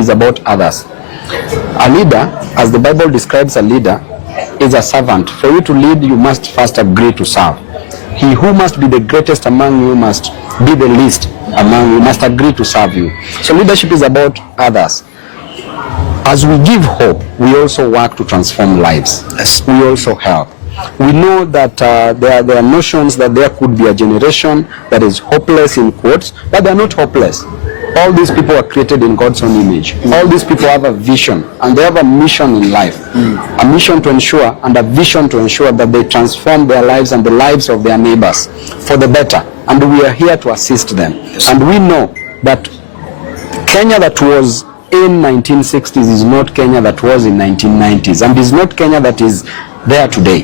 is about others. A leader, as the Bible describes a leader, is a servant. For you to lead, you must first agree to serve. He who must be the greatest among you must be the least among you, must agree to serve you. So leadership is about others. As we give hope, we also work to transform lives. Yes. We also help. We know that there are notions that there could be a generation that is hopeless in quotes, but they are not hopeless. All these people are created in God's own image. All these people have a vision and they have a mission in life. A mission to ensure and a vision to ensure that they transform their lives and the lives of their neighbors for the better. And we are here to assist them. And we know that Kenya that was in 1960s is not Kenya that was in 1990s, and is not Kenya that is there today.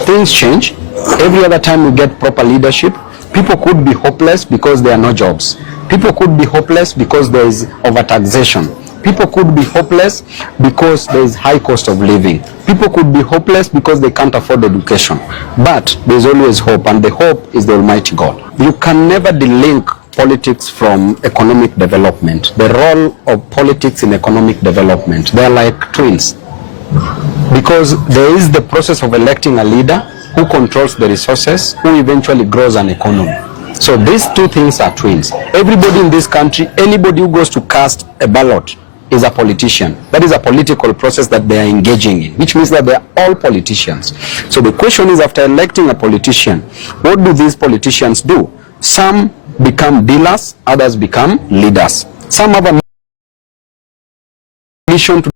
Things change. Every other time we get proper leadership, people could be hopeless because there are no jobs. People could be hopeless because there is overtaxation. People could be hopeless because there is high cost of living. People could be hopeless because they can't afford education. But there is always hope, and the hope is the Almighty God. You can never delink politics from economic development. The role of politics in economic development, they are like twins. Because there is the process of electing a leader who controls the resources, who eventually grows an economy. So these two things are twins. Everybody in this country, anybody who goes to cast a ballot is a politician. That is a political process that they are engaging in, which means that they are all politicians. So the question is, after electing a politician, what do these politicians do? Some become dealers, others become leaders. Some have a mission to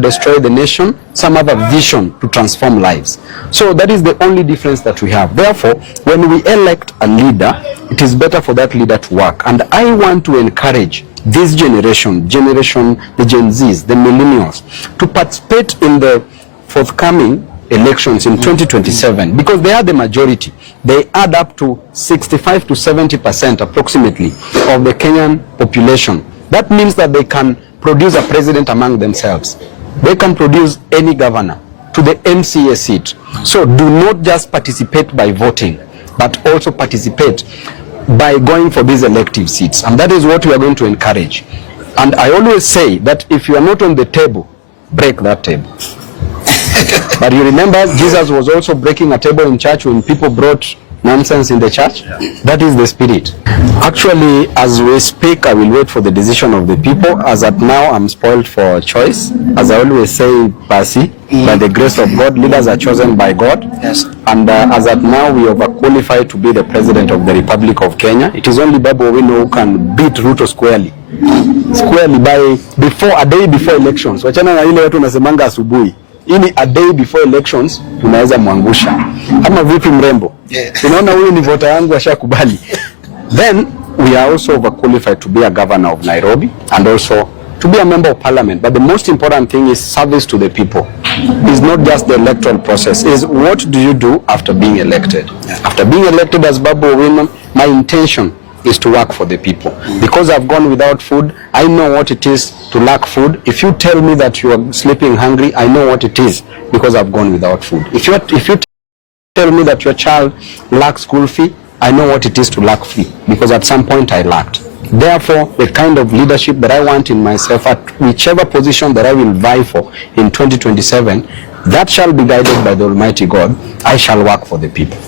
destroy the nation, some have a vision to transform lives. So that is the only difference that we have. Therefore, when we elect a leader, it is better for that leader to work. And I want to encourage this generation, the Gen Zs, the millennials, to participate in the forthcoming elections in 2027, because they are the majority. They add up to 65 to 70% approximately of the Kenyan population. That means that they can produce a president among themselves. They can produce any governor to the MCA seat. So do not just participate by voting, but also participate by going for these elective seats. And that is what we are going to encourage. And I always say that if you are not on the table, break that table. But you remember, Jesus was also breaking a table in church when people brought nonsense in the church. That is the spirit. Actually, as we speak, I will wait for the decision of the people. As at now, I'm spoiled for choice. As I always say, Percy, by the grace of God, leaders are chosen by God. Yes. And as at now, we are overqualified to be the president of the Republic of Kenya. It is only Babu Owino who can beat Ruto squarely by a day before elections. Wachana na ile watu nasemanga asubuhi. Ini a day before elections tunaweza mwangusha. Ama vipi mrembo? Unaona huyu ni vota yangu ashakubali. Then we are also overqualified to be a governor of Nairobi and also to be a member of parliament. But the most important thing is service to the people. It's not just the electoral process. It's what do you do after being elected? After being elected as Babu Owino, my intention is to work for the people. Because I've gone without food, I know what it is to lack food. If you tell me that you are sleeping hungry, I know what it is because I've gone without food. If you tell me that your child lacks school fee, I know what it is to lack fee because at some point I lacked. Therefore, the kind of leadership that I want in myself at whichever position that I will vie for in 2027, that shall be guided by the Almighty God. I shall work for the people.